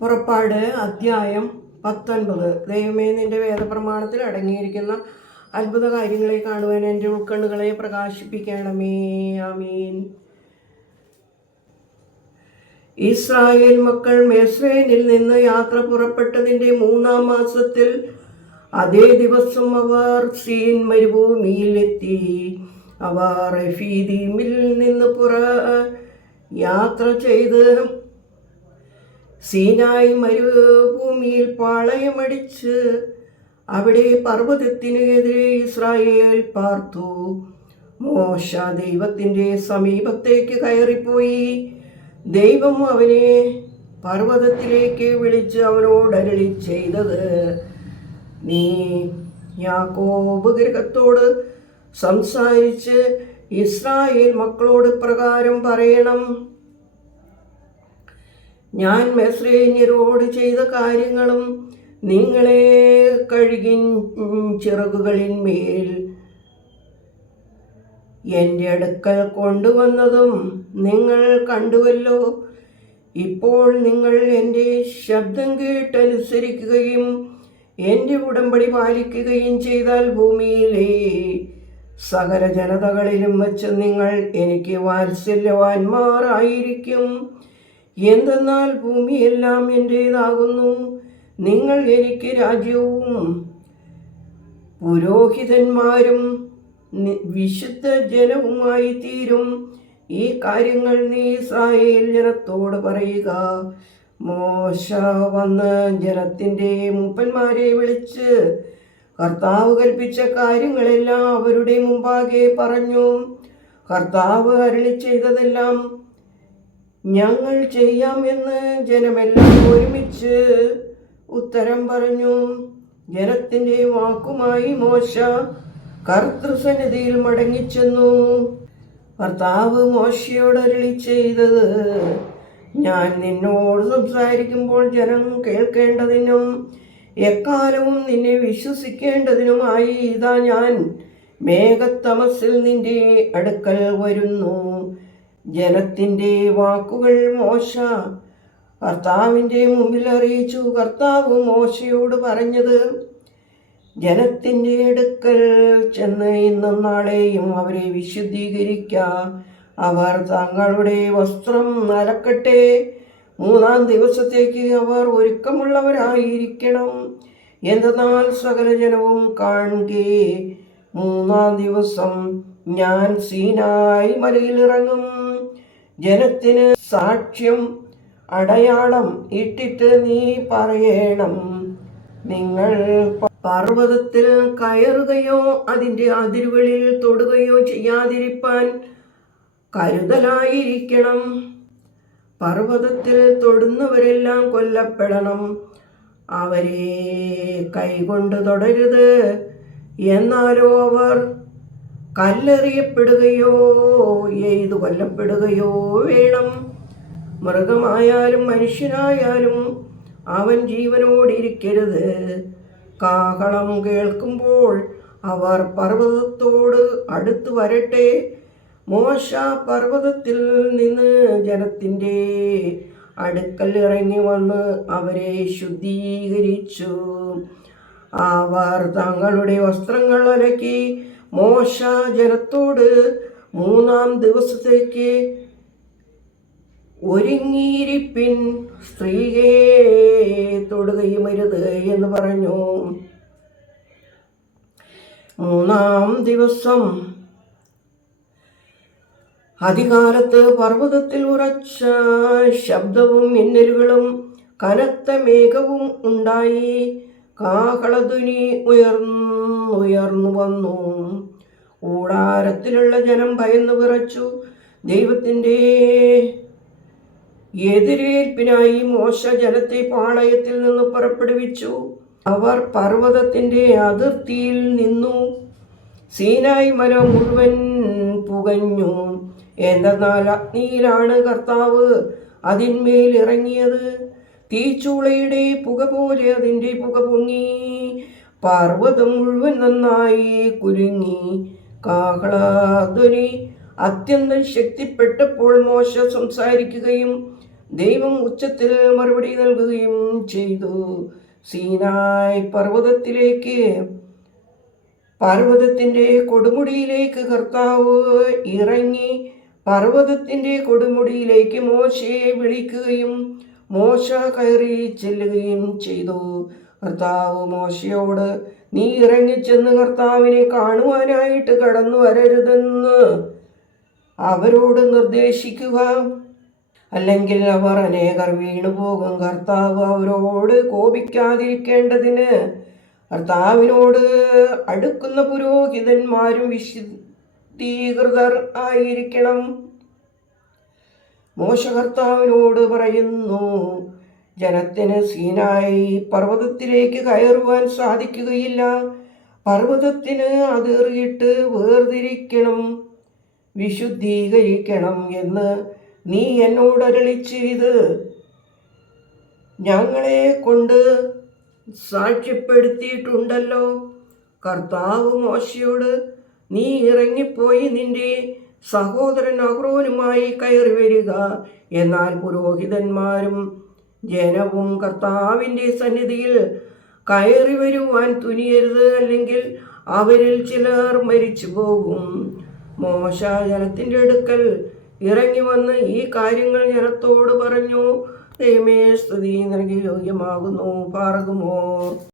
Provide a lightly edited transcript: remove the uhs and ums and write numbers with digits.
പുറപ്പാട് അധ്യായം 19. ദൈവമേ, നിന്റെ വേദപ്രമാണത്തിൽ അടങ്ങിയിരിക്കുന്ന അത്ഭുത കാര്യങ്ങളെ കാണുവാൻ എൻ്റെ ഉൾക്കണ്ണുകളെ പ്രകാശിപ്പിക്കണമേ. ആമീൻ. ഇസ്രായേൽ മക്കൾ മിസ്രയീമിൽ നിന്ന് യാത്ര പുറപ്പെട്ടതിൻ്റെ 3-ാം മാസത്തിൽ അതേ ദിവസം അവർ സീൻ മരുഭൂമിയിൽ എത്തി. അവർ റെഫീദീമിൽ നിന്ന് യാത്ര ചെയ്ത് സീനായി മരുഭൂമിയിൽ പാളയമടിച്ച് അവിടെ പർവ്വതത്തിനെതിരെ ഇസ്രായേൽ പാർത്തു. മോശ ദൈവത്തിൻ്റെ സമീപത്തേക്ക് കയറിപ്പോയി. ദൈവം അവനെ പർവ്വതത്തിലേക്ക് വിളിച്ച് അവനോട് അരുളി ചെയ്തത്, നീ യാക്കോബ് ഗൃഹത്തോട് സംസാരിച്ച് ഇസ്രായേൽ മക്കളോട് പ്രകാരം പറയണം, ഞാൻ മിസ്രയീമ്യരോട് ചെയ്ത കാര്യങ്ങളും നിങ്ങളെ കഴുകിൻ ചിറകുകളിന്മേൽ എൻ്റെ അടുക്കൽ കൊണ്ടുവന്നതും നിങ്ങൾ കണ്ടുവല്ലോ. ഇപ്പോൾ നിങ്ങൾ എൻ്റെ ശബ്ദം കേട്ടനുസരിക്കുകയും എൻ്റെ ഉടമ്പടി പാലിക്കുകയും ചെയ്താൽ ഭൂമിയിലെ സകല ജനതകളിലും വച്ച് നിങ്ങൾ എനിക്ക് വാത്സല്യവാന്മാരായിരിക്കും. എന്തെന്നാൽ ഭൂമിയെല്ലാം എൻ്റേതാകുന്നു. നിങ്ങൾ എനിക്ക് രാജ്യവും പുരോഹിതന്മാരും വിശുദ്ധ ജനവുമായി തീരും. ഈ കാര്യങ്ങൾ നീ ഇസ്രായേൽ ജനത്തോട് പറയുക. മോശ വന്ന് ജനത്തിൻ്റെ മൂപ്പന്മാരെ വിളിച്ച് കർത്താവ് കൽപ്പിച്ച കാര്യങ്ങളെല്ലാം അവരുടെ മുമ്പാകെ പറഞ്ഞു. കർത്താവ് അരുളി ചെയ്തതെല്ലാം ഞങ്ങൾ ചെയ്യാമെന്ന് ജനമെല്ലാം ഒരുമിച്ച് ഉത്തരം പറഞ്ഞു. ജനത്തിൻ്റെ വാക്കുമായി മോശ കർത്തൃസന്നിധിയിൽ മടങ്ങിച്ചെന്നു. കർത്താവ് മോശയോട് അരുളി ചെയ്തത്, ഞാൻ നിന്നോട് സംസാരിക്കുമ്പോൾ ജനം കേൾക്കേണ്ടതിനും എക്കാലവും നിന്നെ വിശ്വസിക്കേണ്ടതിനുമായി ഇതാ ഞാൻ മേഘത്തമസിൽ നിന്റെ അടുക്കൽ വരുന്നു. ജനത്തിൻ്റെ വാക്കുകൾ മോശ കർത്താവിൻ്റെ മുമ്പിൽ അറിയിച്ചു. കർത്താവ് മോശയോട് പറഞ്ഞത്, ജനത്തിൻ്റെ അടുക്കൽ ചെന്ന് ഇന്നും നാളെയും അവരെ വിശുദ്ധീകരിക്ക. അവർ തങ്ങളുടെ വസ്ത്രം അലക്കട്ടെ. 3-ാം ദിവസത്തേക്ക് അവർ ഒരുക്കമുള്ളവരായിരിക്കണം. എന്തെന്നാൽ സകല ജനവും കാണുകേ 3-ാം ദിവസം ഞാൻ സീനായി മലയിലിറങ്ങും. ജനത്തിന് സാക്ഷ്യം അടയാളം ഇട്ടിട്ട് നീ പറയണം, നിങ്ങൾ പർവ്വതത്തിൽ കയറുകയോ അതിൻ്റെ അതിരുകളിൽ തൊടുകയോ ചെയ്യാതിരിപ്പാൻ കരുതലായിരിക്കണം. പർവ്വതത്തിൽ തൊടുന്നവരെല്ലാം കൊല്ലപ്പെടണം. അവരെ കൈകൊണ്ട് തൊടരുത്. എന്നാലോ അവർ കല്ലെറിയപ്പെടുകയോ എയ്തു കൊല്ലപ്പെടുകയോ വേണം. മൃഗമായാലും മനുഷ്യനായാലും അവൻ ജീവനോടിരിക്കരുത്. കാഹളം കേൾക്കുമ്പോൾ അവർ പർവ്വതത്തോട് അടുത്ത് വരട്ടെ. മോശ പർവ്വതത്തിൽ നിന്ന് ജനത്തിൻ്റെ അടുക്കൽ ഇറങ്ങി വന്ന് അവരെ ശുദ്ധീകരിച്ചു. അവർ തങ്ങളുടെ വസ്ത്രങ്ങൾ അലക്കി. മോശ ജനത്തോട്, 3-ാം ദിവസത്തേക്ക് ഒരുങ്ങിയിരിപ്പിൻ, സ്ത്രീയെ തൊടുകയുമരുത് എന്ന് പറഞ്ഞു. 3-ാം ദിവസം അധികാലത്ത് പർവ്വതത്തിൽ ഉറച്ച ശബ്ദവും മിന്നലുകളും കനത്ത മേഘവും ഉണ്ടായി. കാഹളധ്വനി ഉയർന്നു വന്നു. കൂടാരത്തിലുള്ള ജനം ഭയന്നു വിറച്ചു. ദൈവത്തിൻ്റെ എതിരേൽപ്പിനായി മോശ ജനത്തെ പാളയത്തിൽ നിന്ന് പുറപ്പെടുവിച്ചു. അവർ പർവ്വതത്തിൻ്റെ അതിർത്തിയിൽ നിന്നു. സീനായി മല മുഴുവൻ പുകഞ്ഞു. എന്തെന്നാൽ അഗ്നിയിലാണ് കർത്താവ് അതിന്മേൽ ഇറങ്ങിയത്. തീച്ചൂളയുടെ പുക പോലെ അതിൻ്റെ പുക പൊങ്ങി. പർവ്വതം മുഴുവൻ നന്നായി കുലുങ്ങി. കാഹളധ്വനി അത്യന്തം ശക്തിപ്പെട്ടപ്പോൾ മോശ സംസാരിക്കുകയും ദൈവം ഉച്ചത്തിൽ മറുപടി നൽകുകയും ചെയ്തു. സീനായ് പർവ്വതത്തിൻ്റെ കൊടുമുടിയിലേക്ക് കർത്താവ് ഇറങ്ങി പർവ്വതത്തിൻ്റെ കൊടുമുടിയിലേക്ക് മോശയെ വിളിക്കുകയും മോശ കയറി ചെല്ലുകയും ചെയ്തു. കർത്താവ് മോശയോട്, നീ ഇറങ്ങിച്ചെന്ന് കർത്താവിനെ കാണുവാനായിട്ട് കടന്നു വരരുതെന്ന് അവരോട് നിർദ്ദേശിക്കുക, അല്ലെങ്കിൽ അവർ അനേകർ വീണുപോകും. കർത്താവ് അവരോട് കോപിക്കാതിരിക്കേണ്ടതിന് കർത്താവിനോട് അടുക്കുന്ന പുരോഹിതന്മാരും വിശുദ്ധീകൃതർ ആയിരിക്കണം. മോശ കർത്താവിനോട് പറയുന്നു, ജനത്തിന് സീനായി പർവ്വതത്തിലേക്ക് കയറുവാൻ സാധിക്കുകയില്ല. പർവ്വതത്തിന് അതേറിയിട്ട് വേർതിരിക്കണം, വിശുദ്ധീകരിക്കണം എന്ന് നീ എന്നോട് അരുളി ചെയ്ത് ഞങ്ങളെ കൊണ്ട് സാക്ഷ്യപ്പെടുത്തിയിട്ടുണ്ടല്ലോ. കർത്താവ് മോശയോട്, നീ ഇറങ്ങിപ്പോയി നിന്റെ സഹോദരൻ അഹ്റോനുമായി കയറി വരിക. എന്നാൽ പുരോഹിതന്മാരും ജനവും കർത്താവിൻ്റെ സന്നിധിയിൽ കയറി വരുവാൻ തുനിയരുത്, അല്ലെങ്കിൽ അവരിൽ ചിലർ മരിച്ചു പോകും. മോശ ജനത്തിൻ്റെ അടുക്കൽ ഇറങ്ങി വന്ന് ഈ കാര്യങ്ങൾ ജനത്തോട് പറഞ്ഞു. ദൈവമേ, സ്തുതി നിനക്ക് യോഗ്യമാകുന്നു. പാർക്കുമോ.